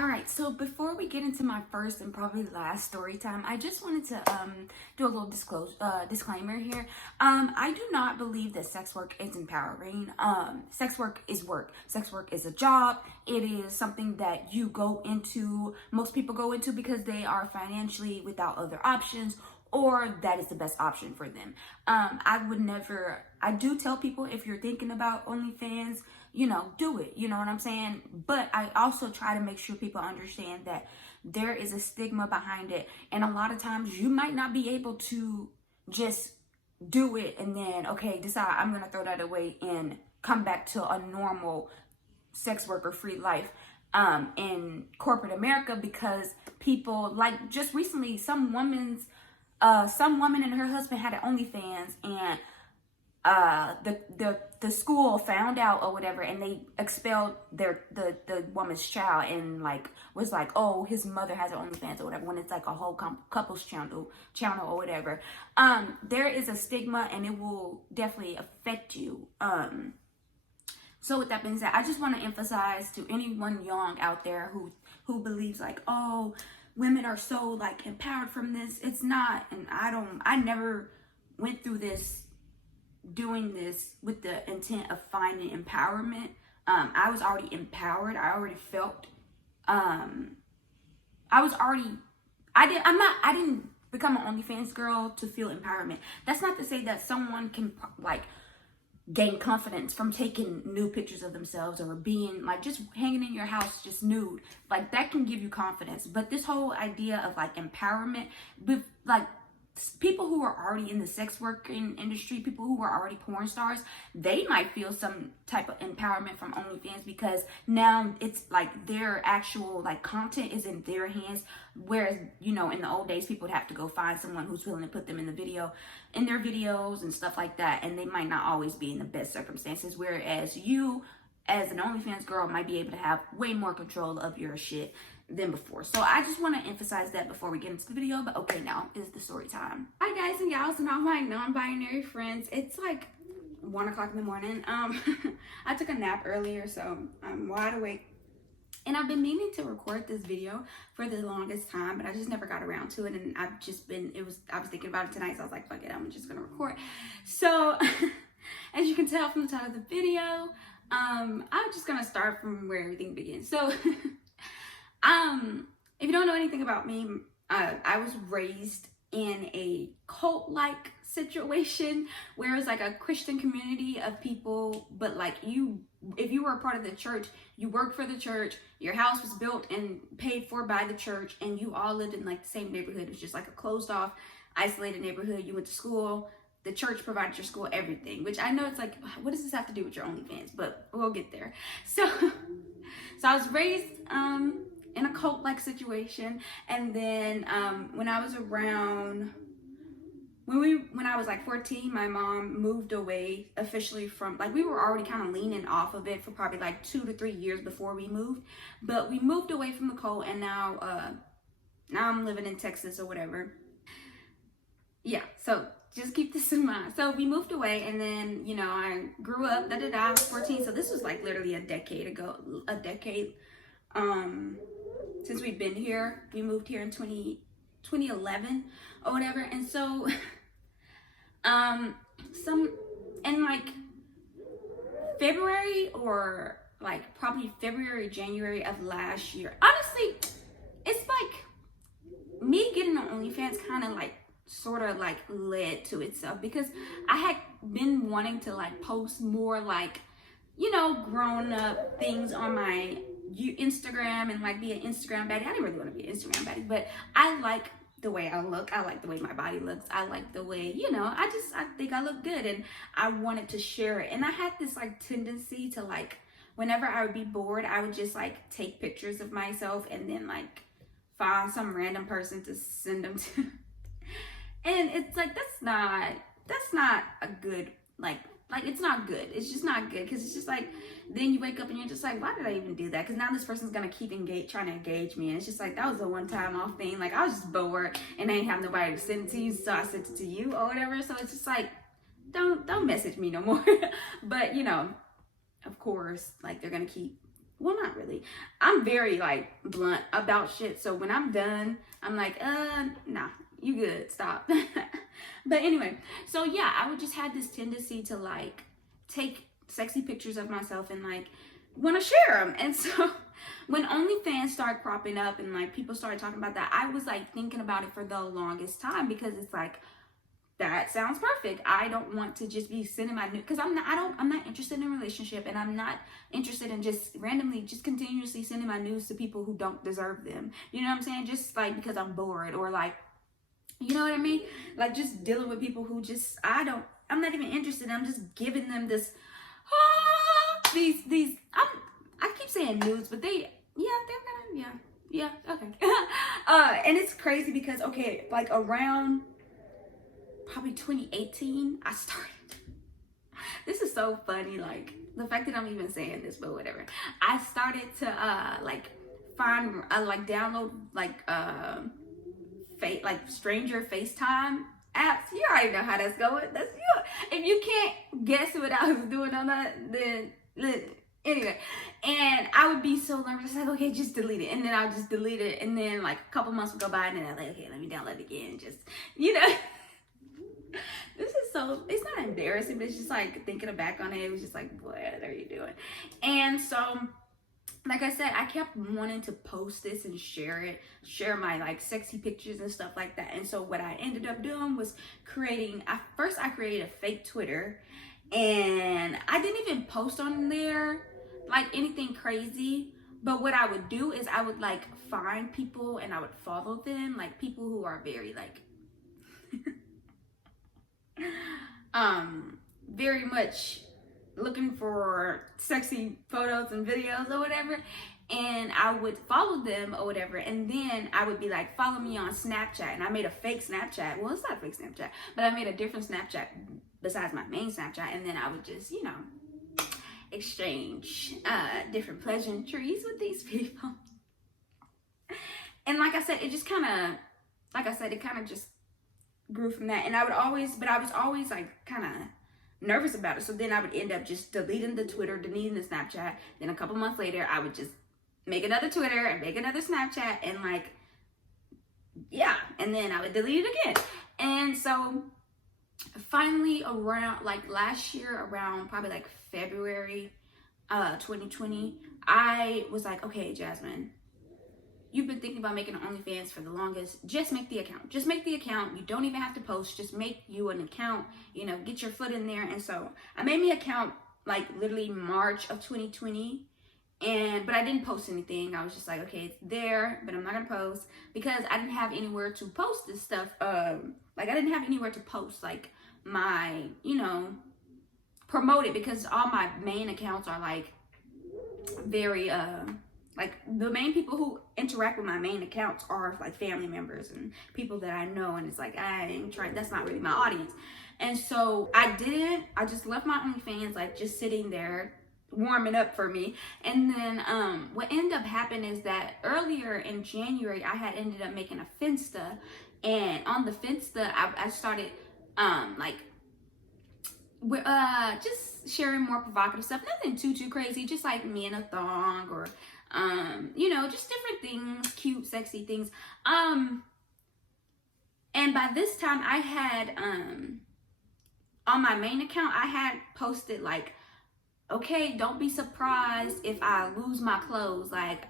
All right, so before we get into my first and probably last story time, I just wanted to do a little disclaimer here. I do not believe that sex work is empowering. Sex work is work. Sex work is a job. It is something that you go into, most people go into because they are financially without other options, or that is the best option for them. I do tell people, if you're thinking about OnlyFans, do it, you know what I'm saying? But I also try to make sure people understand that there is a stigma behind it. And a lot of times you might not be able to just do it and then, okay, decide I'm going to throw that away and come back to a normal sex worker free life in corporate America, because people, like just recently, some woman and her husband had an OnlyFans, and the school found out or whatever, and they expelled the woman's child, and was like, oh, his mother has an OnlyFans or whatever, when it's like a whole couples channel or whatever. There is a stigma, and it will definitely affect you. So with that being said, I just want to emphasize to anyone young out there who believes like, oh, women are so like empowered from this. It's not. And I never went through this doing this with the intent of finding empowerment. I was already empowered. I already felt I didn't become an OnlyFans girl to feel empowerment. That's not to say that someone can like gain confidence from taking nude pictures of themselves, or being like just hanging in your house just nude. Like that can give you confidence. But this whole idea of like empowerment, with like people who are already in the sex working industry, people who are already porn stars, they might feel some type of empowerment from OnlyFans, because now it's like their actual like content is in their hands. Whereas, in the old days, people would have to go find someone who's willing to put them in their videos and stuff like that. And they might not always be in the best circumstances. Whereas you, as an OnlyFans girl, might be able to have way more control of your shit than before. So I just want to emphasize that before we get into the video. But okay, now is the story time. Hi guys and gals and all my non-binary friends. It's like 1 o'clock in the morning. I took a nap earlier, so I'm wide awake. And I've been meaning to record this video for the longest time, but I just never got around to it. And I was thinking about it tonight, so I was like, fuck it, I'm just gonna record. So as you can tell from the title of the video, I'm just gonna start from where everything begins. So if you don't know anything about me, I was raised in a cult-like situation where it's like a Christian community of people, but like if you were a part of the church, you worked for the church, your house was built and paid for by the church, and you all lived in like the same neighborhood. It was just like a closed off, isolated neighborhood. You went to school, the church provided your school everything, which I know it's like, what does this have to do with your OnlyFans? But we'll get there. So I was raised in a cult-like situation, and then when I was around, when I was like 14, my mom moved away officially from, like, we were already kind of leaning off of it for probably like 2 to 3 years before we moved, but we moved away from the cult, and now I'm living in Texas or whatever. Yeah, so just keep this in mind. So we moved away, and then I grew up, I was 14, so this was like literally a decade since we've been here. We moved here in 2011 or whatever. And so in like February, or like probably February, January of last year, honestly, it's like me getting on OnlyFans kind of like sort of like led to itself, because I had been wanting to like post more like grown up things on my Instagram and like be an Instagram baddie. I didn't really want to be an Instagram baddie, but I like the way I look. I like the way my body looks. I like the way, I think I look good, and I wanted to share it. And I had this like tendency to like, whenever I would be bored, I would just like take pictures of myself and then like find some random person to send them to. And it's like, that's not a good, like it's not good. It's just not good, because it's just like, then you wake up and you're just like, why did I even do that? Because now this person's gonna keep trying to engage me, and it's just like, that was a one-time off thing. Like, I was just bored and I didn't have nobody to send it to you, so I sent it to you or whatever. So it's just like, don't message me no more. But of course, like, they're gonna keep well, not really. I'm very like blunt about shit. So when I'm done, I'm like, nah, you good, stop. But anyway, so yeah, I would just have this tendency to like take sexy pictures of myself and like want to share them. And so when OnlyFans started cropping up and like people started talking about that, I was like thinking about it for the longest time, because it's like, that sounds perfect. I don't want to just be sending my nude, because I'm not interested in a relationship, and I'm not interested in just randomly just continuously sending my nudes to people who don't deserve them. You know what I'm saying? Just like because I'm bored, or like, you know what I mean? Like just dealing with people who just I'm not even interested. I'm just giving them this these I keep saying nudes, but they're kind of yeah, okay. And it's crazy because okay, like around probably 2018, I started. This is so funny, like the fact that I'm even saying this, but whatever. I started to like find like download like stranger FaceTime apps. You already know how that's going. That's you. If you can't guess what I was doing on that, then anyway. And I would be so nervous, like, okay, just delete it. And then I'll just delete it. And then like a couple months would go by, and then I'm like, okay, let me download it again. Just, you know. This is so, it's not embarrassing, but it's just like thinking back on it, it was just like, what are you doing? And so, like I said, I kept wanting to post this and share my like sexy pictures and stuff like that. And so what I ended up doing was creating, first I created a fake Twitter, and I didn't even post on there like anything crazy. But what I would do is I would like find people and I would follow them, like people who are very like, very much looking for sexy photos and videos or whatever, and I would follow them or whatever, and then I would be like, follow me on Snapchat. And I made a fake Snapchat. Well, it's not a fake Snapchat, but I made a different Snapchat besides my main Snapchat, and then I would just, you know, exchange different pleasantries with these people. And like I said, it just kind of, like I said, it kind of just grew from that. And I was always like kind of nervous about it. So then I would end up just deleting the Twitter, deleting the Snapchat. Then a couple months later, I would just make another Twitter and make another Snapchat, and like, yeah. And then I would delete it again. And so finally around like last year, around probably like February 2020, I was like, okay, Jasmine, you've been thinking about making an OnlyFans for the longest. Just make the account. Just make the account. You don't even have to post. Just make you an account. You know, get your foot in there. And so I made me an account like literally March of 2020. But I didn't post anything. I was just like, okay, it's there, but I'm not gonna post, because I didn't have anywhere to post this stuff. Like I didn't have anywhere to post like my, you know, promote it, because all my main accounts are like very like the main people who interact with my main accounts are like family members and people that I know, and it's like, I ain't trying, that's not really my audience. And so I just left my OnlyFans like just sitting there warming up for me. And then what ended up happening is that earlier in January, I had ended up making a Finsta, and on the Finsta I started like just sharing more provocative stuff, nothing too crazy, just like me in a thong, or you know, just different things, cute, sexy things. And by this time I had on my main account, I had posted like, okay, don't be surprised if I lose my clothes. Like,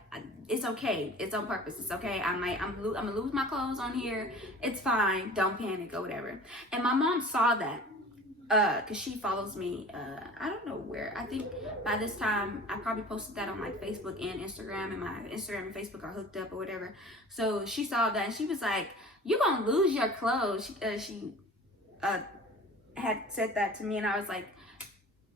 it's okay. It's on purpose. It's okay. I'm gonna lose my clothes on here. It's fine. Don't panic or whatever. And my mom saw that, cause she follows me. I don't know where. I think by this time I probably posted that on like Facebook and Instagram, and my Instagram and Facebook are hooked up or whatever. So she saw that, and she was like, "You gonna lose your clothes?" She had said that to me, and I was like,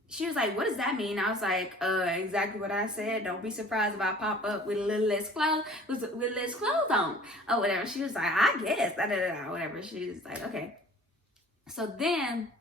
she was like, what does that mean? I was like, exactly what I said. Don't be surprised if I pop up with a little less clothes, with less clothes on, or whatever. She was like, I guess, whatever. She was like, okay. So then,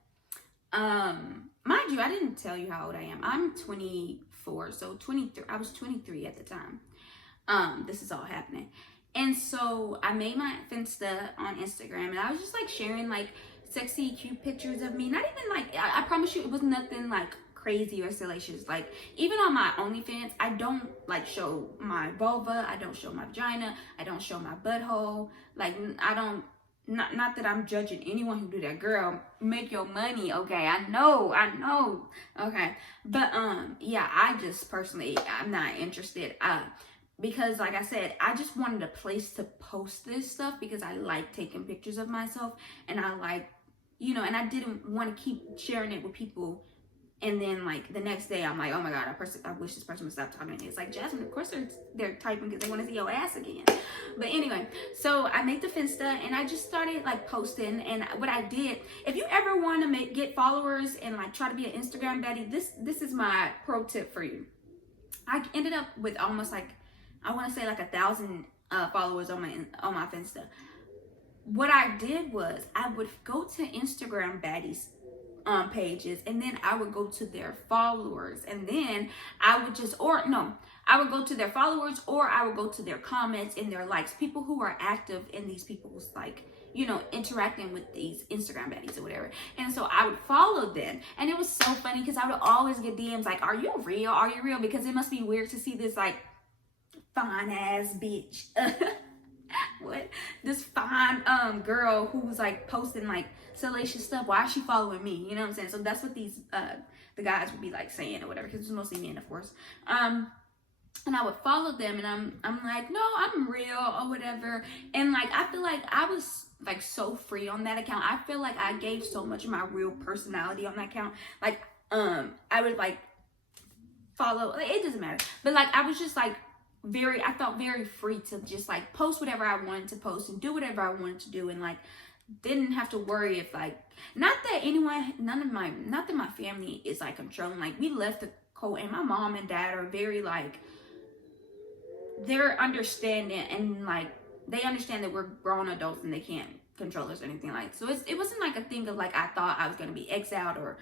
mind you, I didn't tell you how old I am. I'm 24, so 23. I was 23 at the time. This is all happening. And so I made my Finsta on Instagram, and I was just like sharing like sexy, cute pictures of me. Not even like, I promise you, it was nothing like crazy or salacious. Like, even on my OnlyFans, I don't like show my vulva, I don't show my vagina, I don't show my butthole. Like, I don't, not that I'm judging anyone who do that. Girl, make your money, okay? I know, okay? But yeah, I just personally, I'm not interested. Because like I said, I just wanted a place to post this stuff because I like taking pictures of myself, and I like, you know, and I didn't want to keep sharing it with people. And then like the next day I'm like, oh my God, I wish this person would stop talking to me. It's like, Jasmine, of course they're typing because they want to see your ass again. But anyway, so I made the Finsta and I just started like posting. And what I did, if you ever want to get followers and like try to be an Instagram baddie, this is my pro tip for you. I ended up with almost like, I want to say like 1,000 followers on my Finsta. What I did was I would go to Instagram baddies pages, and then I would go to their followers, and then I would just, or no, I would go to their followers, or I would go to their comments and their likes, people who are active in these people's, like, you know, interacting with these Instagram baddies or whatever. And so I would follow them, and it was so funny because I would always get DMs like, are you real? Are you real? Because it must be weird to see this like fine ass bitch what, this fine girl who was like posting like salacious stuff. Why is she following me? You know what I'm saying? So that's what these the guys would be like saying or whatever, because it was mostly men, of course. And I would follow them, and I'm like, no, I'm real or whatever. And like I feel like I was like so free on that account. I feel like I gave so much of my real personality on that account. Like I would like follow, like, it doesn't matter, but like I was just like I felt very free to just like post whatever I wanted to post and do whatever I wanted to do, and like didn't have to worry if like, not that my family is like controlling. Like, we left the code, and my mom and dad are very like, they're understanding, and like they understand that we're grown adults and they can't control us or anything like. So it wasn't like a thing of like I thought I was gonna be exiled or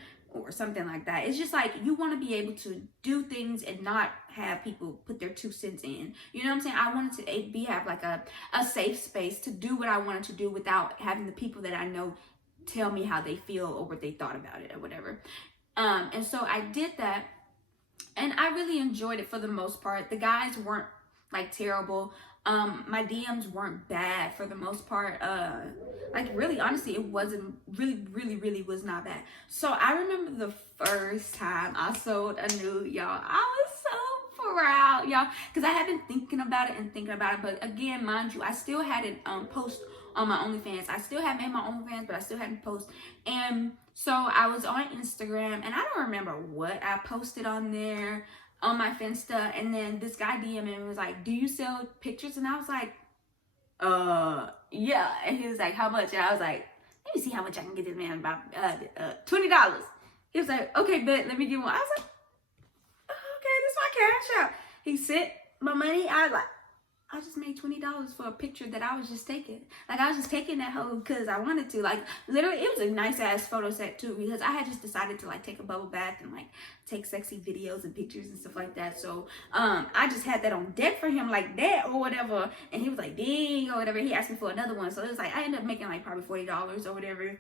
something like that. It's just like you want to be able to do things and not have people put their 2 cents in. You know what I'm saying? I wanted to have like a safe space to do what I wanted to do without having the people that I know tell me how they feel or what they thought about it or whatever. And so I did that, and I really enjoyed it for the most part. The guys weren't like terrible. My DMs weren't bad for the most part. Like, really, honestly, it wasn't really was not bad. So I remember the first time I sold a nude, y'all, I was so proud, y'all, because I had been thinking about it. But again, mind you, I still hadn't post on my OnlyFans. I still had made my OnlyFans, but I still hadn't post. And so I was on Instagram, and I don't remember what I posted on there on my Finsta, and then this guy DM'd me and was like, do you sell pictures? And I was like, yeah. And he was like, how much? And I was like, let me see how much I can get this man, about $20. He was like, okay, bet, let me get one. I was like, okay, this is my cash out. He sent my money. I was like, I just made $20 for a picture that I was just taking. Like, I was just taking that hoe because I wanted to. Like, literally, it was a nice ass photo set too, because I had just decided to like take a bubble bath and like take sexy videos and pictures and stuff like that. So I just had that on deck for him like that or whatever. And he was like, dang, or whatever. He asked me for another one. So it was like, I ended up making like probably $40 or whatever.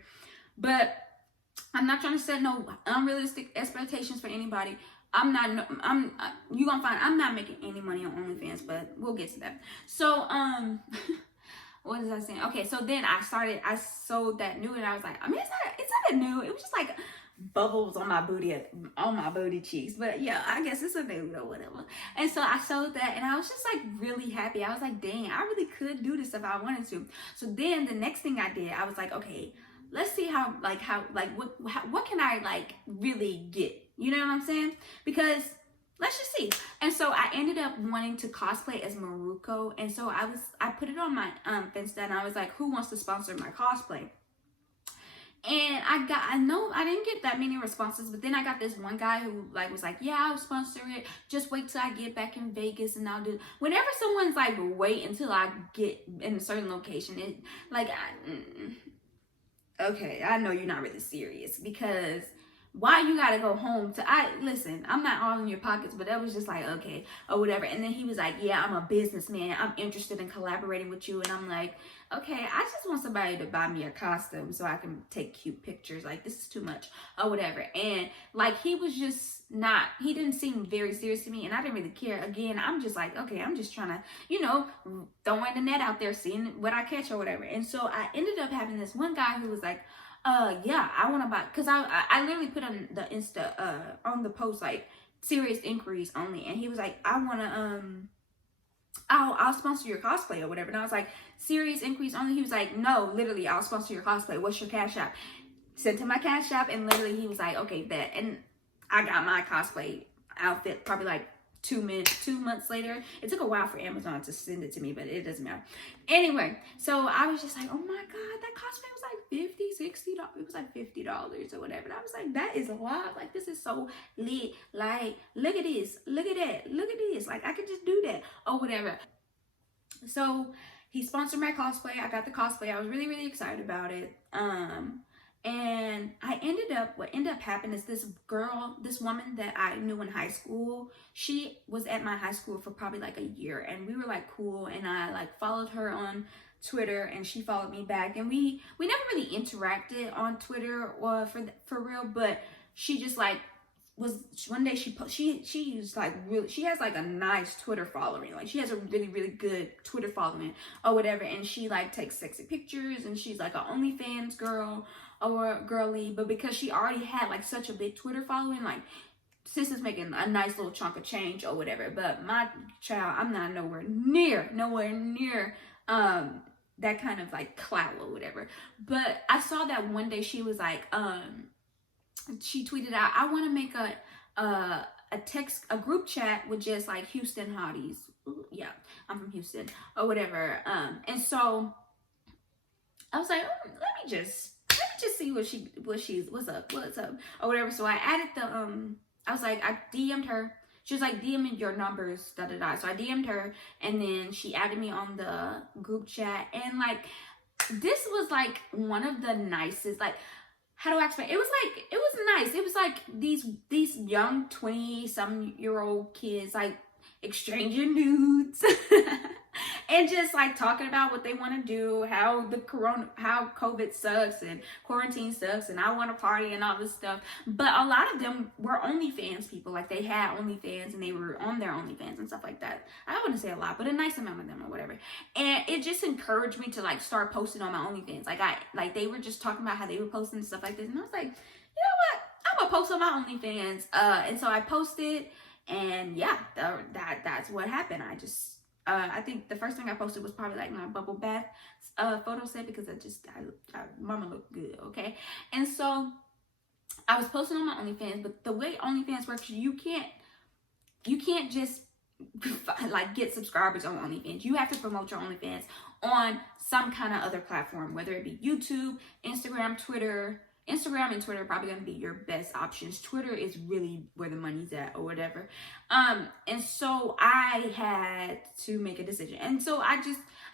But I'm not trying to set no unrealistic expectations for anybody. You gonna find I'm not making any money on OnlyFans, but we'll get to that. So what was I saying? Okay, so then I sold that nude, and I was like, I mean, it's not a nude, it was just like bubbles on my booty cheeks, but yeah, I guess it's a nude or whatever. And so I sold that, and I was just like really happy. I was like, dang, I really could do this if I wanted to. So then the next thing I did, I was like, okay, let's see what can I like really get? You know what I'm saying? Because let's just see. And so I ended up wanting to cosplay as Maruko. And so I put it on my Finsta, and I was like, who wants to sponsor my cosplay? And I know I didn't get that many responses, but then I got this one guy who like was like, yeah, I'll sponsor it. Just wait till I get back in Vegas and I'll do. Whenever someone's like, wait until I get in a certain location, it like, okay, I know you're not really serious, because why you gotta go home to, listen, I'm not all in your pockets, but that was just like, okay, or whatever. And then he was like, yeah, I'm a businessman, I'm interested in collaborating with you. And I'm like, okay, I just want somebody to buy me a costume so I can take cute pictures. Like, this is too much, or whatever. And like, he was just not, he didn't seem very serious to me, and I didn't really care. Again, I'm just like, okay, I'm just trying to, you know, throwing the net out there, seeing what I catch or whatever. And so I ended up having this one guy who was like, yeah, I want to buy, because I literally put on the Insta, on the post, like, serious inquiries only. And he was like, I want to, I'll sponsor your cosplay or whatever. And I was like, serious inquiries only? He was like, no, literally, I'll sponsor your cosplay. What's your Cash App? Sent him my Cash App, and literally he was like, okay, bet. And I got my cosplay outfit probably like 2 months later. It took a while for Amazon to send it to me, but it doesn't matter. Anyway, so I was just like, oh my God, that cosplay was like $50, $60. It was like $50 or whatever. And I was like, that is a lot. Like, this is so lit. Like, look at this, look at that, look at this. Like, I could just do that or whatever. So he sponsored my cosplay. I got the cosplay. I was really, really excited about it. And what ended up happening is this woman that I knew in high school, she was at my high school for probably like a year, and we were like cool, and I like followed her on Twitter, and she followed me back, and we never really interacted on Twitter or for real, but she just like was, one day she's like, really, she has like a nice Twitter following, like she has a really, really good Twitter following or whatever, and she like takes sexy pictures, and she's like an OnlyFans girl or girly, but because she already had like such a big Twitter following, like sis is making a nice little chunk of change or whatever. But my child, I'm not nowhere near that kind of like clout or whatever. But I saw that one day she was like, she tweeted out, I want to make a group chat with just like Houston hotties. Ooh, yeah, I'm from Houston or whatever. And so I was like, let me just see what's up or whatever. So I added I was like, I DM'd her. She was like, DM me your numbers, da da da. So I DM'd her, and then she added me on the group chat. And like, this was like one of the nicest, like, how do I explain? It was nice. It was like these young 20-some-year-old kids like exchanging nudes and just like talking about what they want to do, how COVID sucks and quarantine sucks, and I want to party and all this stuff. But a lot of them were OnlyFans people. Like, they had OnlyFans and they were on their OnlyFans and stuff like that. I wouldn't say a lot, but a nice amount of them or whatever. And it just encouraged me to like start posting on my OnlyFans. Like they were just talking about how they were posting and stuff like this, and I was like, you know what? I'm gonna post on my OnlyFans. And so I posted, and yeah, that's what happened. I think the first thing I posted was probably like my bubble bath photo set, because mama looked good, okay? And so I was posting on my OnlyFans, but the way OnlyFans works, you can't just like get subscribers on OnlyFans. You have to promote your OnlyFans on some kind of other platform, whether it be YouTube, Instagram, Twitter. Instagram and Twitter are probably going to be your best options. Twitter is really where the money's at or whatever. And so I had to make a decision. And so I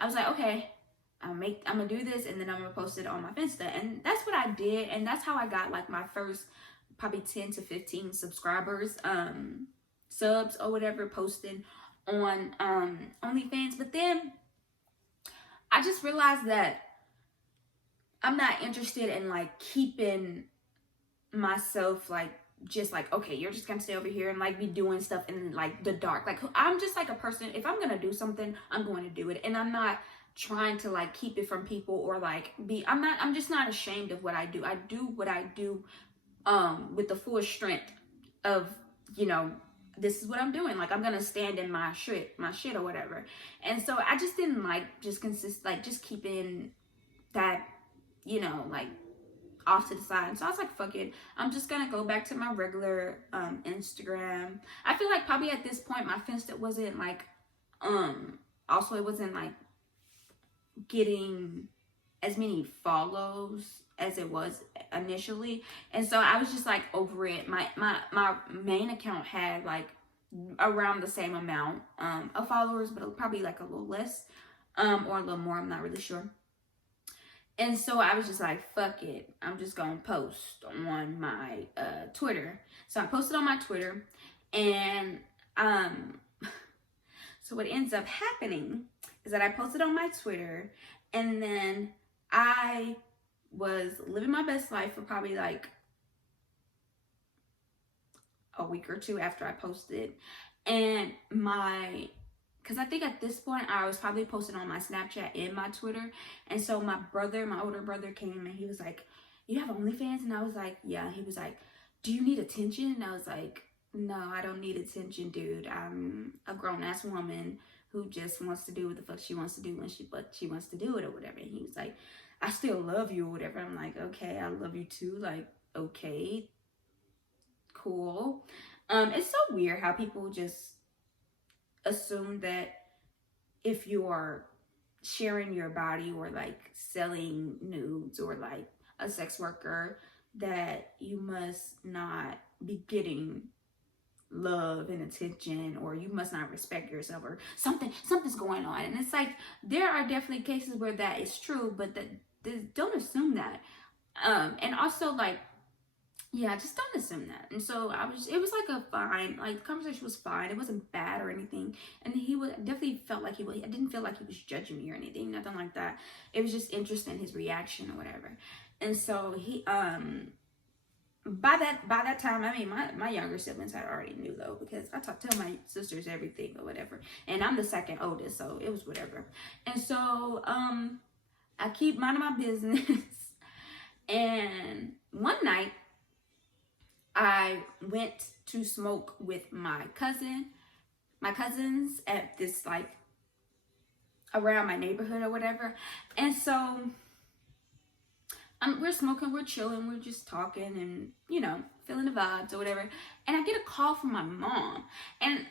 was like, okay, I'm going to do this, and then I'm going to post it on my Finsta. And that's what I did. And that's how I got like my first probably 10 to 15 subscribers, subs or whatever, posting on OnlyFans. But then I just realized that I'm not interested in like keeping myself like just like, okay, you're just gonna stay over here and like be doing stuff in like the dark. Like, I'm just like a person, if I'm gonna do something, I'm going to do it, and I'm not trying to like keep it from people or like I'm just not ashamed of what I do. I do what I do with the full strength of, you know, this is what I'm doing. Like, I'm gonna stand in my shit or whatever. And so I just didn't like just keeping that, you know, like off to the side. And so I was like, fuck it, I'm just gonna go back to my regular Instagram. I feel like probably at this point my Finsta wasn't like also it wasn't like getting as many follows as it was initially, and so I was just like over it. My main account had like around the same amount of followers, but probably like a little less or a little more, I'm not really sure. And so I was just like, fuck it. I'm just going to post on my Twitter. So I posted on my Twitter. And so what ends up happening is that I posted on my Twitter. And then I was living my best life for probably like a week or two after I posted. And because I think at this point I was probably posting on my Snapchat and my Twitter. And so my older brother came and he was like, you have OnlyFans? And I was like, yeah. He was like, do you need attention? And I was like, no, I don't need attention, dude. I'm a grown-ass woman who just wants to do what the fuck she wants to do when she wants to do it or whatever. And he was like, I still love you or whatever. I'm like, okay, I love you too. Like, okay, cool. It's so weird how people just assume that if you are sharing your body or like selling nudes or like a sex worker, that you must not be getting love and attention, or you must not respect yourself, or something's going on. And it's like, there are definitely cases where that is true, but don't assume that. And also, like, yeah, just don't assume that. And so it was like a fine, like, the conversation was fine. It wasn't bad or anything. And definitely felt like I didn't feel like he was judging me or anything, nothing like that. It was just interesting, his reaction or whatever. And so he, by that time, I mean, my younger siblings had already knew though, because I tell my sisters everything or whatever. And I'm the second oldest, so it was whatever. And so, I keep minding my business. And one night, I went to smoke with my cousins at this, like, around my neighborhood or whatever. And so we're smoking, we're chilling, we're just talking and, you know, feeling the vibes or whatever. And I get a call from my mom. And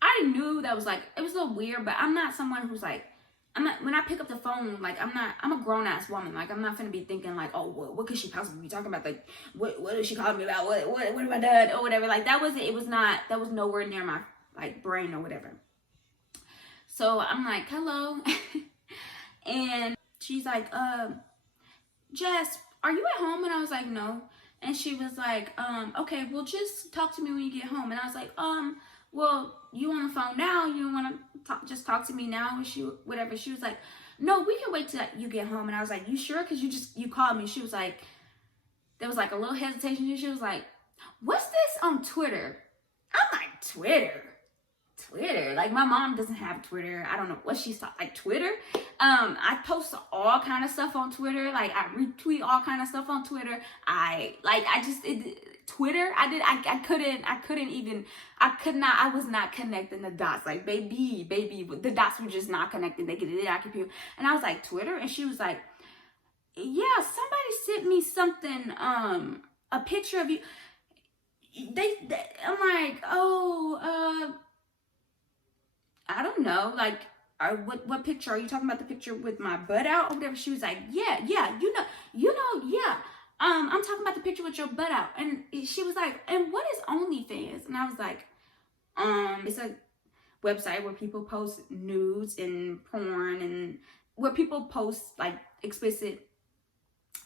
I knew that was like, it was a little weird, but I'm not someone who's like, when I pick up the phone, like, I'm a grown-ass woman. Like, I'm not finna be thinking, like, oh, what could she possibly be talking about? Like, what is she calling me about? What have I done? Or whatever. Like, that was nowhere near my, like, brain or whatever. So, I'm like, hello. And she's like, Jess, are you at home? And I was like, no. And she was like, okay, well, just talk to me when you get home. And I was like, well, you on the phone now? You want to just talk to me now? And whatever. She was like, no, we can wait till you get home. And I was like, you sure? Because you called me. She was like, there was like a little hesitation. She was like, what's this on Twitter? I'm like, Twitter? Like, my mom doesn't have Twitter. I don't know what she's talking, like, Twitter. I post all kind of stuff on Twitter. Like, I retweet all kind of stuff on Twitter. Twitter, I was not connecting the dots. Like, baby, the dots were just not connecting. They get it on computer. And I was like, Twitter? And she was like, yeah, somebody sent me something, a picture of you. I'm like, oh, I don't know, like, what picture? Are you talking about the picture with my butt out or whatever? She was like, yeah, yeah, yeah. I'm talking about the picture with your butt out. And she was like, and what is OnlyFans? And I was like, it's a website where people post nudes and porn, and where people post, like, explicit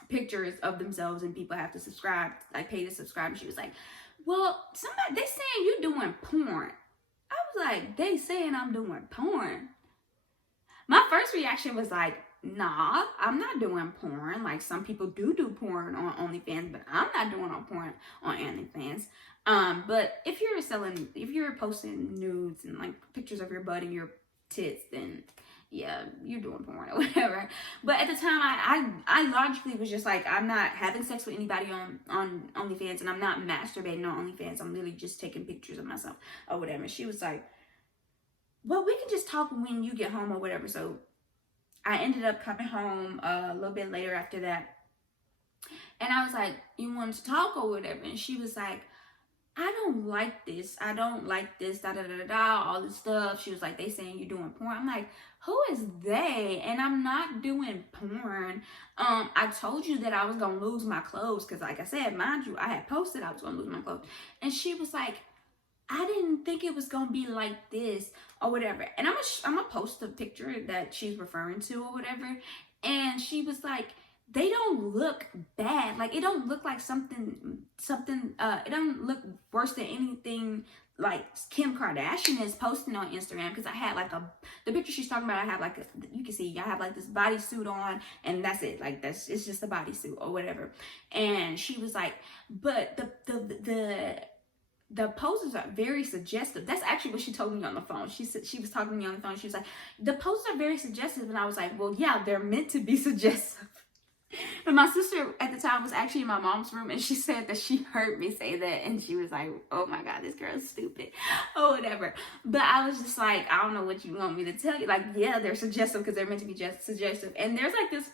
pictures of themselves, and people have to subscribe, like, pay to subscribe. And she was like, well, they saying you doing porn. I was like, they saying I'm doing porn. My first reaction was like, nah, I'm not doing porn. Like, some people do porn on OnlyFans, but I'm not doing porn on OnlyFans. But if you're posting nudes and, like, pictures of your butt and your tits, then yeah, you're doing porn or whatever. But at the time, I logically was just like, I'm not having sex with anybody on OnlyFans, and I'm not masturbating on OnlyFans. I'm literally just taking pictures of myself or whatever. She was like, well, we can just talk when you get home or whatever. So I ended up coming home a little bit later after that. And I was like, you want to talk or whatever? And she was like, I don't like this, da da da da, all this stuff. She was like, they saying you're doing porn. I'm like, who is they? And I'm not doing porn. I told you that I was gonna lose my clothes, because, like I said, mind you, I had posted I was gonna lose my clothes. And she was like, I didn't think it was gonna be like this or whatever. And I'm gonna post the picture that she's referring to or whatever. And she was like, they don't look bad. Like, it don't look like something, it don't look worse than anything like Kim Kardashian is posting on Instagram. Because I had like the picture she's talking about, I have like, you can see, I have like this bodysuit on, and that's it. Like, it's just a bodysuit or whatever. And she was like, but the poses are very suggestive. That's actually what she told me on the phone. She said, she was talking to me on the phone. She was like, the poses are very suggestive. And I was like, well, yeah, they're meant to be suggestive. And my sister at the time was actually in my mom's room, and she said that she heard me say that, and she was like, oh my God, this girl's stupid, or whatever. But I was just like, I don't know what you want me to tell you. Like, yeah, they're suggestive because they're meant to be just suggestive. And there's like this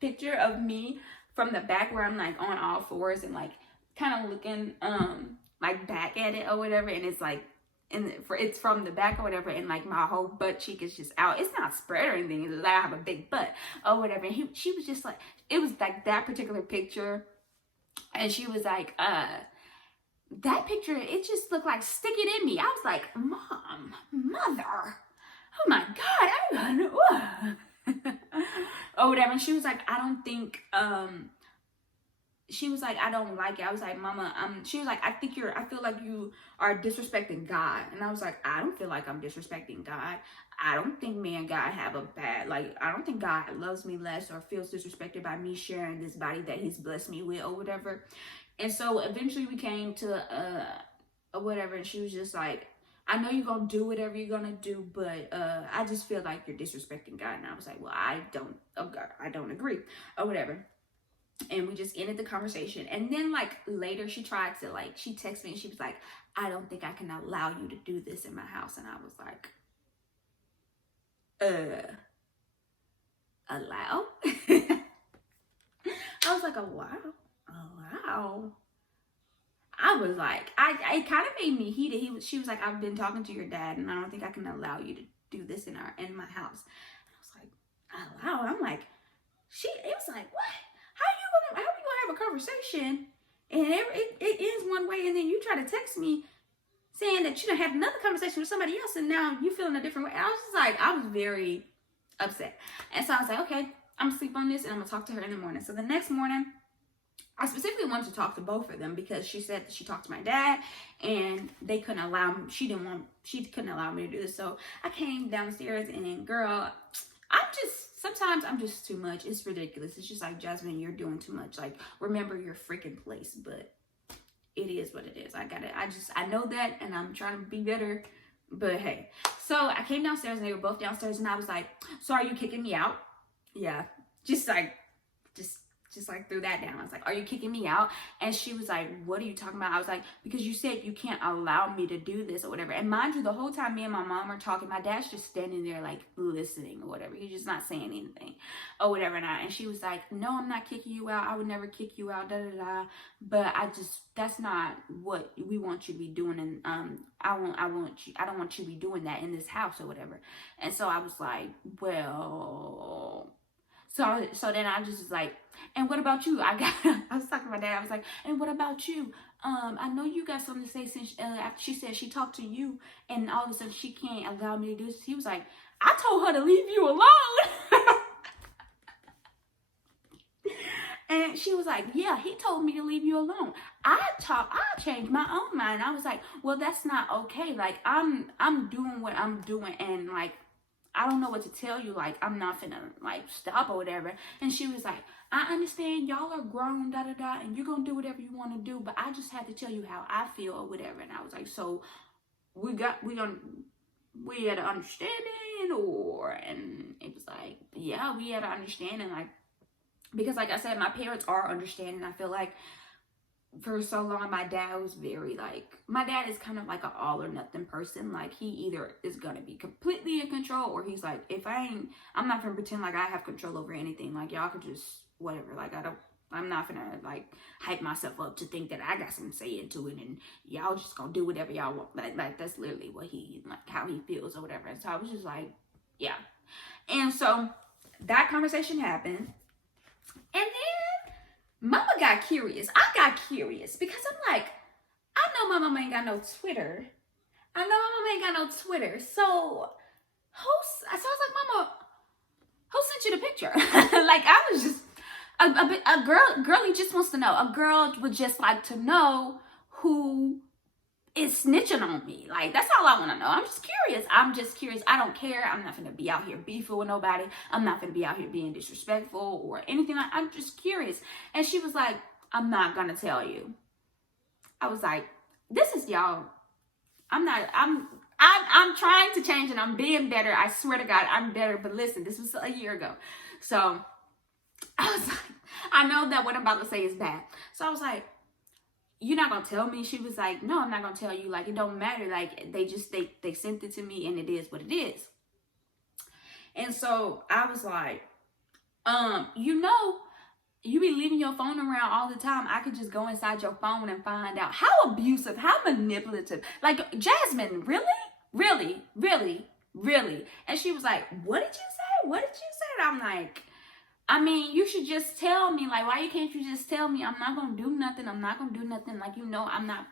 picture of me from the back where I'm like on all fours and like kind of looking like back at it or whatever, and it's like, it's from the back or whatever, and like my whole butt cheek is just out. It's not spread or anything, it's like I have a big butt or whatever. And she was just like, it was like that particular picture, and she was like, that picture, it just looked like stick it in me. I was like, Mom, Mother, oh my God, I don't know. Or whatever. And she was like, I don't think she was like, I don't like it. I was like, Mama, she was like, I feel like you are disrespecting God. And I was like, I don't feel like I'm disrespecting God. I don't think me and God have a bad, like, I don't think God loves me less or feels disrespected by me sharing this body that he's blessed me with or whatever. And so eventually we came to, whatever. And she was just like, I know you're going to do whatever you're going to do, but I just feel like you're disrespecting God. And I was like, well, I don't agree or whatever. And we just ended the conversation. And then like later she tried to like, she texted me and she was like, I don't think I can allow you to do this in my house. And I was like, allow? I was like, allow? I was like, it kind of made me heated. She was like, I've been talking to your dad and I don't think I can allow you to do this in my house. And I was like, allow? I'm like, it was like, what? How are we gonna have a conversation and it ends one way, and then you try to text me saying that you done had another conversation with somebody else and now you feeling a different way? I was just like, I was very upset. And so I was like, okay, I'm gonna sleep on this and I'm gonna talk to her in the morning. So the next morning, I specifically wanted to talk to both of them because she said that she talked to my dad and they couldn't allow me, she couldn't allow me to do this. So I came downstairs and girl, sometimes I'm just too much. It's ridiculous. It's just like, Jasmine, you're doing too much. Like, remember your freaking place. But it is what it is. I know that, and I'm trying to be better. But hey. So I came downstairs and they were both downstairs, and I was like, so are you kicking me out? Yeah. Just like threw that down. I was like, are you kicking me out? And she was like, what are you talking about? I was like, because you said you can't allow me to do this or whatever. And mind you, the whole time me and my mom were talking, my dad's just standing there like listening or whatever. He's just not saying anything or whatever. And she was like, no, I'm not kicking you out. I would never kick you out, But that's not what we want you to be doing. And I don't want you to be doing that in this house or whatever. And so I was like, well... So then I just was like, and what about you? I was talking to my dad. I was like, and what about you? I know you got something to say since after she said she talked to you and all of a sudden she can't allow me to do this. He was like, I told her to leave you alone. And she was like, yeah, he told me to leave you alone. I changed my own mind. I was like, well, that's not okay. Like, I'm doing what I'm doing, and like, I don't know what to tell you. Like, I'm not finna like stop or whatever. And she was like, I understand y'all are grown, and you're gonna do whatever you want to do, but I just had to tell you how I feel or whatever. And I was like, so we had an understanding, and it was like, yeah, we had an understanding, like, because like I said, my parents are understanding. I feel like for so long, my dad was very like, my dad is kind of like an all or nothing person. Like, he either is going to be completely in control, or he's like, I'm not going to pretend like I have control over anything. Like, y'all could just, whatever. Like, I'm not going to like hype myself up to think that I got some say into it, and y'all just going to do whatever y'all want. Like, that's literally what how he feels or whatever. And so I was just like, yeah. And so that conversation happened. And then Mama got curious. I got curious because I'm like, I know my mama ain't got no Twitter. So I was like, Mama, who sent you the picture? Like, I was just A girlie just wants to know. A girl would just like to know who is snitching on me. Like, that's all I want to know. I'm just curious. I don't care. I'm not going to be out here beefing with nobody. I'm not going to be out here being disrespectful or anything. I'm just curious. And she was like, I'm not going to tell you. I was like, this is y'all. I'm trying to change and I'm being better. I swear to God, I'm better. But listen, this was a year ago. So I was like, I know that what I'm about to say is bad. So I was like, you're not gonna tell me? She was like, no, I'm not gonna tell you. Like, it don't matter. Like, they sent it to me and it is what it is. And so I was like, you know, you be leaving your phone around all the time. I could just go inside your phone and find out. How abusive, how manipulative. Like, Jasmine, really? Really? Really? Really? And she was like, what did you say? What did you say? And I'm like, I mean, you should just tell me. Like, why can't you just tell me? I'm not gonna do nothing. I'm not gonna do nothing. Like, you know, I'm not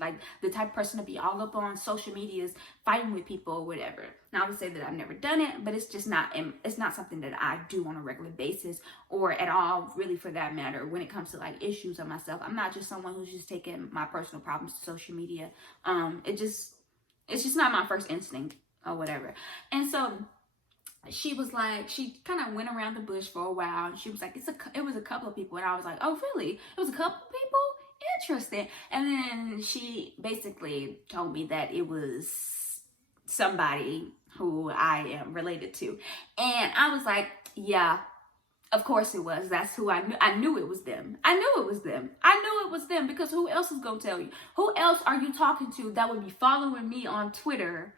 like the type of person to be all up on social medias fighting with people or whatever. Now, I would say that I've never done it, but it's just not, it's not something that I do on a regular basis or at all, really, for that matter, when it comes to like issues of myself. I'm not just someone who's just taking my personal problems to social media. It's just not my first instinct or whatever. And so she was like, she kind of went around the bush for a while, and she was like, it was a couple of people. And I was like, oh, really? It was a couple of people? Interesting. And then she basically told me that it was somebody who I am related to. And I was like, yeah, of course it was. That's who I knew. I knew it was them. I knew it was them. I knew it was them, because who else is going to tell you? Who else are you talking to that would be following me on Twitter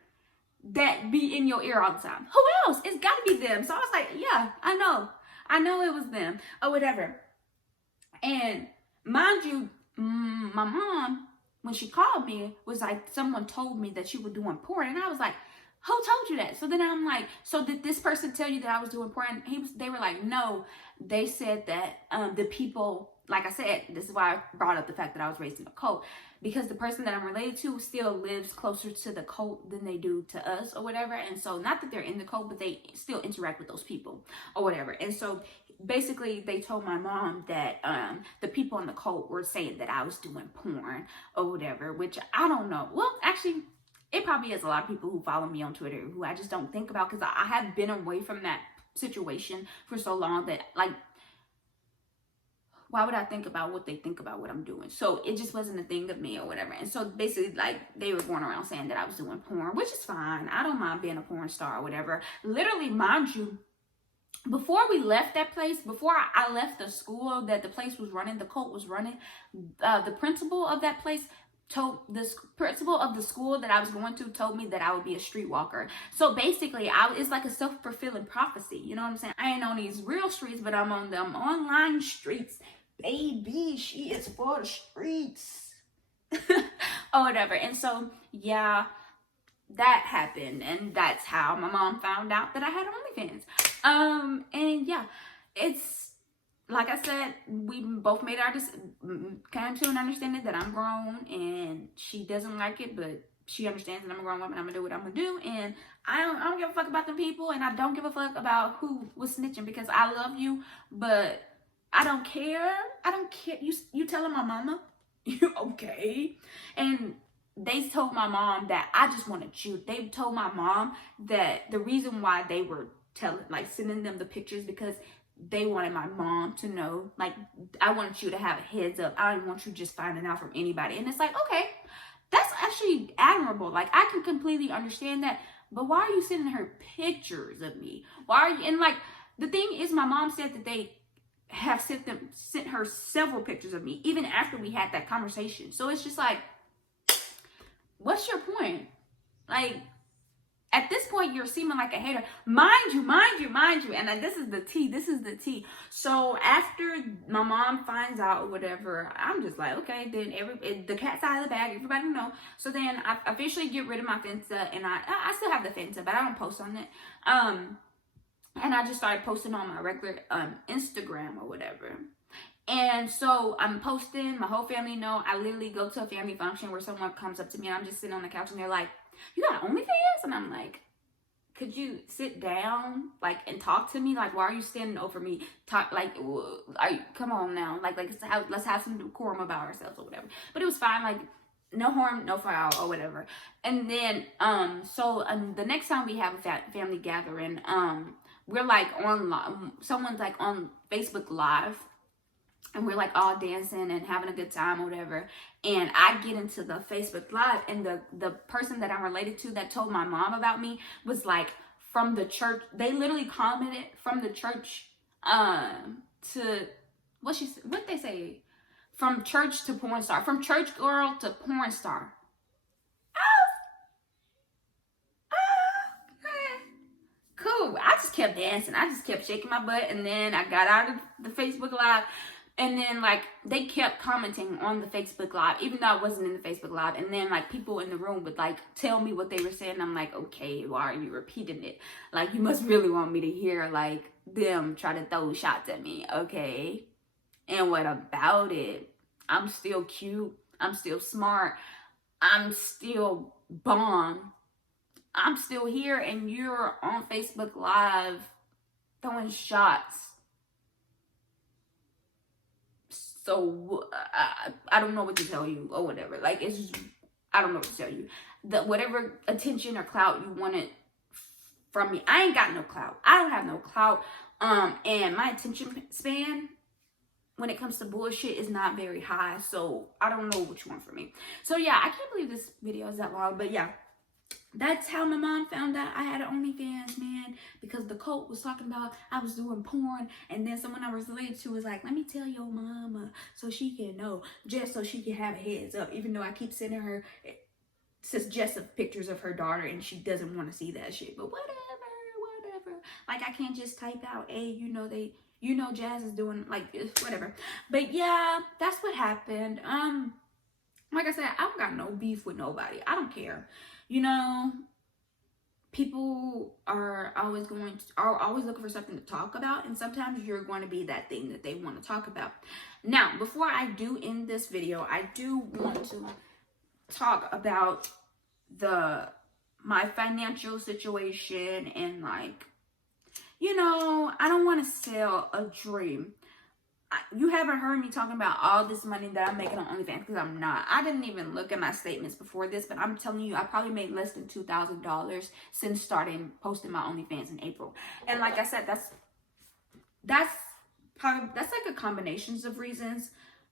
that be in your ear all the time? Who else? It's got to be them. So I was like, yeah, I know it was them or whatever. And mind you, my mom, when she called me, was like, someone told me that you were doing porn. And I was like, who told you that? So then I'm like, so did this person tell you that I was doing porn? They were like, no, they said that the people, like I said, this is why I brought up the fact that I was raised in a cult, because the person that I'm related to still lives closer to the cult than they do to us or whatever. And so not that they're in the cult, but they still interact with those people or whatever. And so basically they told my mom that the people in the cult were saying that I was doing porn or whatever, which I don't know. Well, actually, it probably is a lot of people who follow me on Twitter who I just don't think about, because I have been away from that situation for so long that, like, why would I think about what they think about what I'm doing? So it just wasn't a thing of me or whatever. And so basically, like, they were going around saying that I was doing porn, which is fine. I don't mind being a porn star or whatever. Literally, mind you, before we left that place, before I left the school that the place was running, the cult was running, the principal of that place told the principal of the school that I was going to told me that I would be a streetwalker. So basically, it's like a self-fulfilling prophecy. You know what I'm saying? I ain't on these real streets, but I'm on them online streets. Baby, she is for the streets. Or whatever. And so, yeah, that happened. And that's how my mom found out that I had OnlyFans. And yeah, it's, like I said, we both made our came to an understanding that I'm grown and she doesn't like it, but she understands that I'm a grown woman. I'm gonna do what I'm gonna do, and I don't give a fuck about them people, and I don't give a fuck about who was snitching, because I love you, but I don't care. I don't care. You telling my mama? You okay? And they told my mom that I just wanted you. They told my mom that the reason why they were sending them the pictures, because they wanted my mom to know, like, I wanted you to have a heads up. I didn't want you just finding out from anybody. And it's like, okay, that's actually admirable. Like, I can completely understand that. But why are you sending her pictures of me? Why are you? And like, the thing is, my mom said that they have sent her several pictures of me, even after we had that conversation. So it's just like, what's your point? Like, at this point, you're seeming like a hater. Mind you. And this is the tea. So after my mom finds out or whatever, I'm just like, okay, then the cat's out of the bag. Everybody know. So then I officially get rid of my Finsta, and I still have the Finsta, but I don't post on it. And I just started posting on my regular Instagram or whatever. And so I'm posting, my whole family know. I literally go to a family function where someone comes up to me and I'm just sitting on the couch and they're like, you got OnlyFans? And I'm like, could you sit down, like, and talk to me? Like, why are you standing over me? Talk, like, come on now. Like, let's have some decorum about ourselves or whatever. But it was fine. Like, no harm, no foul or whatever. And then, the next time we have a family gathering, we're like on, someone's like on Facebook Live. And we're like all dancing and having a good time or whatever. And I get into the Facebook Live, and the person that I'm related to that told my mom about me was like from the church. They literally commented from the church to what they say, from church to porn star, from church girl to porn star. Cool. I just kept dancing. I just kept shaking my butt, and then I got out of the Facebook Live. And then, like, they kept commenting on the Facebook Live, even though I wasn't in the Facebook Live. And then, like, people in the room would, like, tell me what they were saying. I'm like, okay, why are you repeating it? Like, you must really want me to hear, like, them try to throw shots at me, okay? And what about it? I'm still cute. I'm still smart. I'm still bomb. I'm still here, and you're on Facebook Live throwing shots. So I don't know what to tell you or whatever. Like, I don't know what to tell you. Whatever attention or clout you wanted from me, I ain't got no clout. I don't have no clout. And my attention span when it comes to bullshit is not very high. So I don't know what you want from me. So yeah, I can't believe this video is that long. But yeah, that's how my mom found out I had an OnlyFans, man, because the cult was talking about I was doing porn, and then someone I was related to was like, let me tell your mama so she can know, just so she can have a heads up, even though I keep sending her suggestive pictures of her daughter, and she doesn't want to see that shit. But whatever. Like, I can't just type out, hey, you know Jazz is doing, like, whatever. But yeah, that's what happened. Like I said, I don't got no beef with nobody. I don't care. You know, people are always looking for something to talk about, and sometimes you're going to be that thing that they want to talk about. Now, before I do end this video, I do want to talk about my financial situation, and, like, you know, I don't want to sell a dream. You haven't heard me talking about all this money that I'm making on OnlyFans, because I'm not. I didn't even look at my statements before this, but I'm telling you, I probably made less than $2,000 since starting posting my OnlyFans in April. And like I said, that's like a combination of reasons.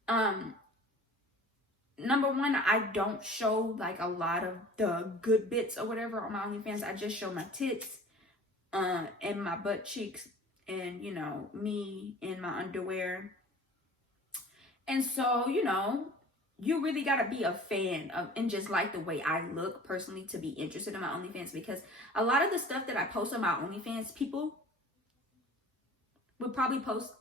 Number one, I don't show like a lot of the good bits or whatever on my OnlyFans. I just show my tits and my butt cheeks, and, you know, me in my underwear. And so, you know, you really got to be a fan of and just like the way I look personally to be interested in my OnlyFans, because a lot of the stuff that I post on my OnlyFans, people would probably post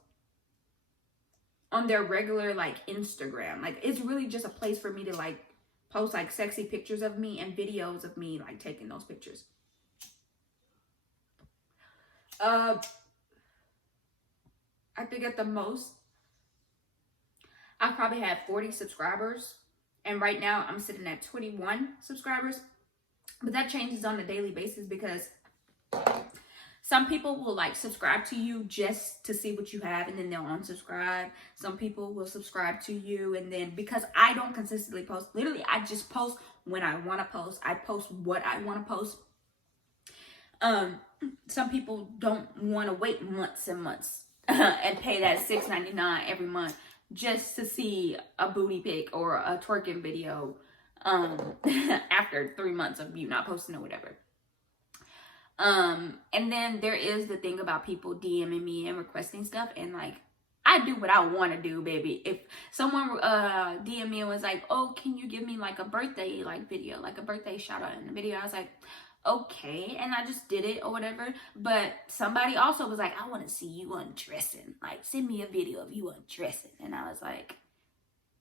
on their regular, like, Instagram. Like, it's really just a place for me to, like, post, like, sexy pictures of me and videos of me, like, taking those pictures. I think at the most, I probably had 40 subscribers. And right now, I'm sitting at 21 subscribers. But that changes on a daily basis, because some people will, like, subscribe to you just to see what you have, and then they'll unsubscribe. Some people will subscribe to you, and then, because I don't consistently post, literally, I just post when I want to post. I post what I want to post. Some people don't want to wait months and months and pay that $6.99 every month just to see a booty pic or a twerking video after 3 months of you not posting or whatever. And then there is the thing about people DMing me and requesting stuff, and, like, I do what I want to do, baby. If someone DM me and was like, oh, can you give me, like, a birthday, like, video, like a birthday shout out in the video, I was like, okay, and I just did it or whatever. But somebody also was like, I want to see you undressing, like, send me a video of you undressing. And I was like,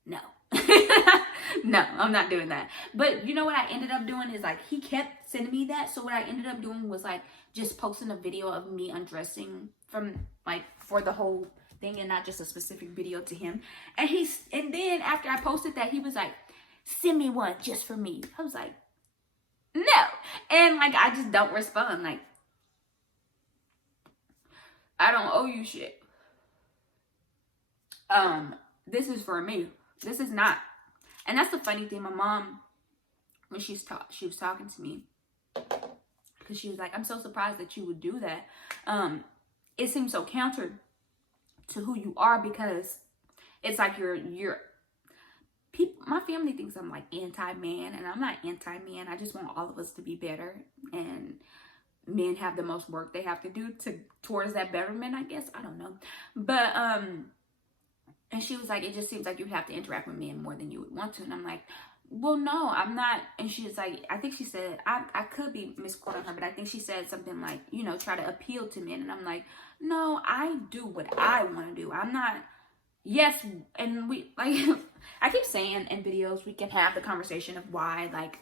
no. No, I'm not doing that. But you know what I ended up doing is, like, he kept sending me that. So what I ended up doing was, like, just posting a video of me undressing from, like, for the whole thing, and not just a specific video to him. And then after I posted that, he was like, send me one just for me. I was like, no. And, like, I just don't respond. Like, I don't owe you shit. This is for me. This is not. And that's the funny thing. My mom, when she was talking to me, because she was like, I'm so surprised that you would do that. It seems so counter to who you are, because it's like you're people. My family thinks I'm like anti-man, and I'm not anti-man. I just want all of us to be better, and men have the most work they have to do towards that betterment, I guess. I don't know. But and she was like, it just seems like you have to interact with men more than you would want to. And I'm like, well, no, I'm not. And she's like, I think she said, I could be misquoting her, but I think she said something like, you know, try to appeal to men. And I'm like, no, I do what I want to do. I'm not, yes. And we, like, I keep saying in videos, we can have the conversation of why, like,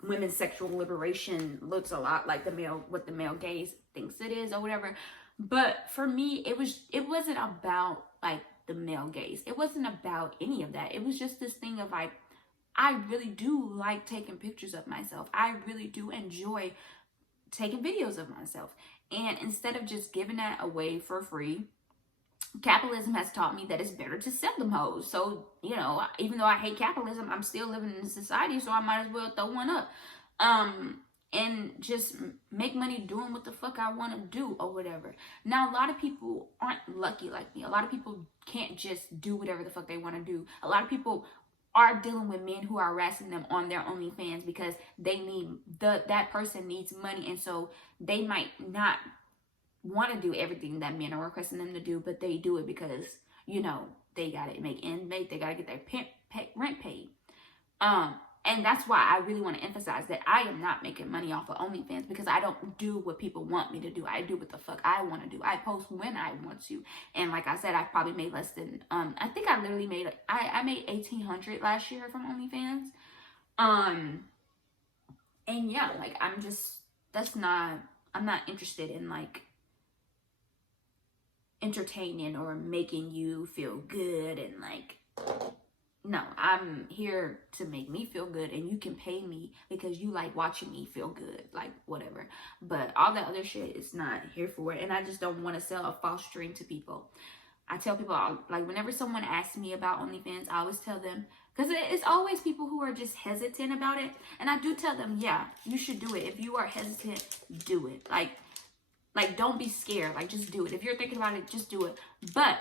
women's sexual liberation looks a lot like what the male gaze thinks it is or whatever. But for me, it wasn't about, like, the male gaze. It wasn't about any of that. It was just this thing of like, I really do like taking pictures of myself. I really do enjoy taking videos of myself. And instead of just giving that away for free, capitalism has taught me that it's better to sell them hoes. So, you know, even though I hate capitalism, I'm still living in society, so I might as well throw one up. And just make money doing what the fuck I want to do or whatever. Now, a lot of people aren't lucky like me. A lot of people can't just do whatever the fuck they want to do. A lot of people are dealing with men who are harassing them on their OnlyFans because they need, that person needs money. And so they might not want to do everything that men are requesting them to do, but they do it because, you know, they got to make ends meet. They got to get their rent paid. And that's why I really want to emphasize that I am not making money off of OnlyFans, because I don't do what people want me to do. I do what the fuck I want to do. I post when I want to. And like I said, I probably made less than, I think I literally made, I made $1,800 last year from OnlyFans. And yeah, like, I'm not interested in like entertaining or making you feel good and like, no, I'm here to make me feel good, and you can pay me because you like watching me feel good, like whatever. But all that other shit is not here for it, and I just don't want to sell a false dream to people. I tell people, like, whenever someone asks me about OnlyFans, I always tell them, because it's always people who are just hesitant about it, and I do tell them, yeah, you should do it. If you are hesitant, do it. Like don't be scared. Like, just do it. If you're thinking about it, just do it. But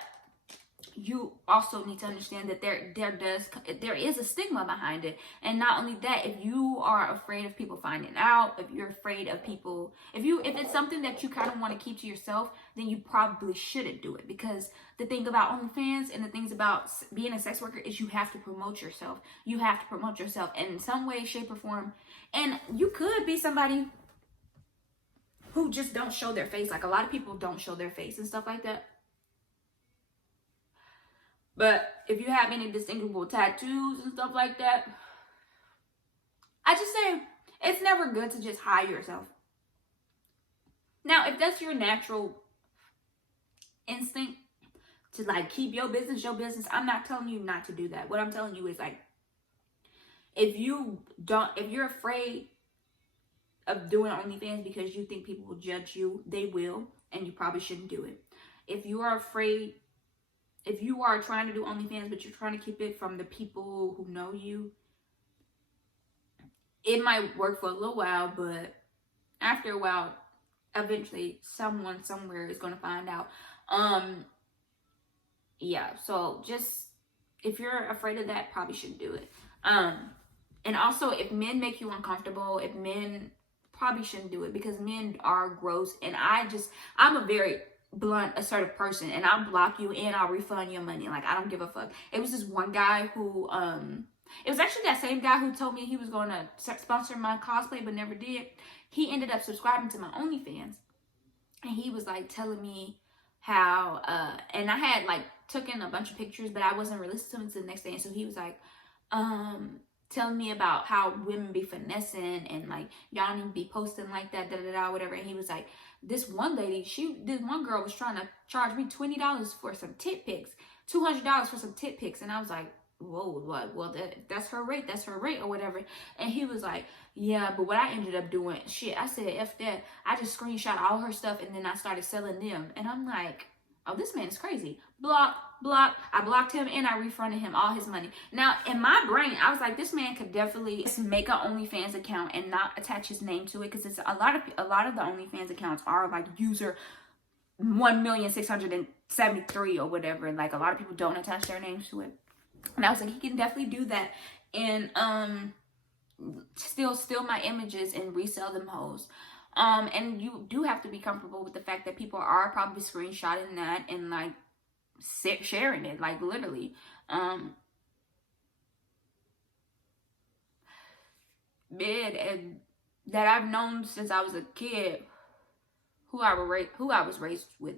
you also need to understand that there is a stigma behind it. And not only that, if you are afraid of people finding out, if you're afraid of people, if it's something that you kind of want to keep to yourself, then you probably shouldn't do it. Because the thing about OnlyFans and the things about being a sex worker is you have to promote yourself. You have to promote yourself in some way, shape, or form. And you could be somebody who just don't show their face. Like, a lot of people don't show their face and stuff like that. But if you have any distinguishable tattoos and stuff like that, I just say it's never good to just hide yourself. Now, if that's your natural instinct to like keep your business, I'm not telling you not to do that. What I'm telling you is, like, if you're afraid of doing OnlyFans because you think people will judge you, they will, and you probably shouldn't do it. If you are afraid, if you are trying to do OnlyFans, but you're trying to keep it from the people who know you, it might work for a little while, but after a while, eventually someone somewhere is going to find out. Yeah, so just, if you're afraid of that, probably shouldn't do it. And also, if men make you uncomfortable, probably shouldn't do it, because men are gross. And I'm a very blunt, assertive person, and I'll block you and I'll refund your money. Like, I don't give a fuck. It was this one guy who it was actually that same guy who told me he was going to sponsor my cosplay but never did. He ended up subscribing to my OnlyFans, and he was like telling me how and I had like took in a bunch of pictures, but I wasn't releasing them until the next day. And so he was like telling me about how women be finessing and like y'all don't even be posting like that, whatever. And he was like, this one girl was trying to charge me $20 for some tit pics, $200 for some tit pics. And I was like, whoa, what? Well, that's her rate. That's her rate or whatever. And he was like, yeah, but what I ended up doing, shit, I said, F that. I just screenshot all her stuff and then I started selling them. And I'm like, oh, this man is crazy. Block. I blocked him and I refunded him all his money. Now, in my brain, I was like, this man could definitely make an OnlyFans account and not attach his name to it, because it's a lot of the OnlyFans accounts are like user 1,673 or whatever, and like a lot of people don't attach their names to it. And I was like, he can definitely do that and steal my images and resell them hoes. And you do have to be comfortable with the fact that people are probably screenshotting that and like sharing it, like literally. Man, and that I've known since I was a kid, who I was raised with,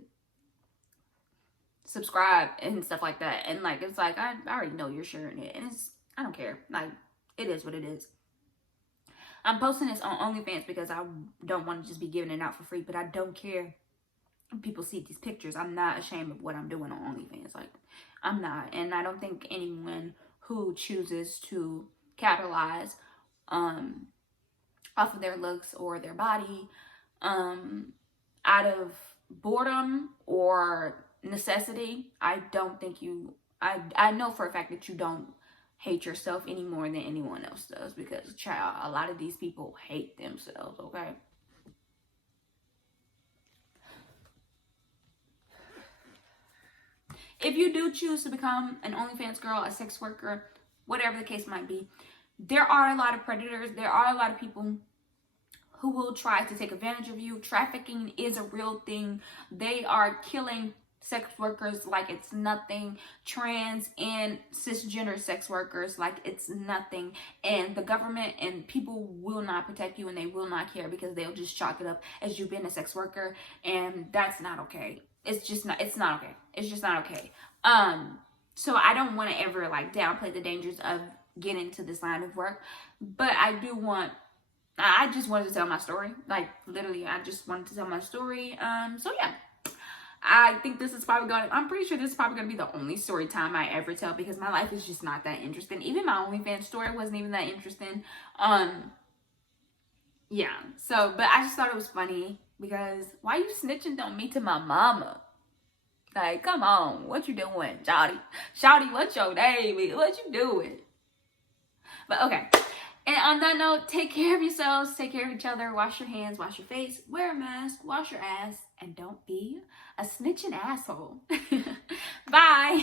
subscribe and stuff like that. And like, it's like, I already know you're sharing it, and I don't care. Like, it is what it is. I'm posting this on OnlyFans because I don't want to just be giving it out for free, but I don't care if people see these pictures. I'm not ashamed of what I'm doing on OnlyFans. Like, I'm not. And I don't think anyone who chooses to capitalize off of their looks or their body out of boredom or necessity, I don't think I know for a fact that you don't hate yourself any more than anyone else does, because child, a lot of these people hate themselves, okay? If you do choose to become an OnlyFans girl, a sex worker, whatever the case might be, there are a lot of predators. There are a lot of people who will try to take advantage of you. Trafficking is a real thing. They are killing sex workers like it's nothing. Trans and cisgender sex workers like it's nothing. And the government and people will not protect you, and they will not care, because they'll just chalk it up as you being a sex worker, and that's not okay. It's not okay. It's just not okay. So I don't want to ever like downplay the dangers of getting into this line of work, but I just wanted to tell my story. Like, literally, I just wanted to tell my story. So yeah, I think this is probably I'm pretty sure this is probably gonna be the only story time I ever tell, because my life is just not that interesting. Even my OnlyFans story wasn't even that interesting. Yeah, so, but I just thought it was funny, because why you snitching on me to my mama? Like, come on, what you doing, Shawty? Shawty, what's your name? What you doing? But okay. And on that note, take care of yourselves, take care of each other, wash your hands, wash your face, wear a mask, wash your ass, and don't be a snitching asshole. Bye.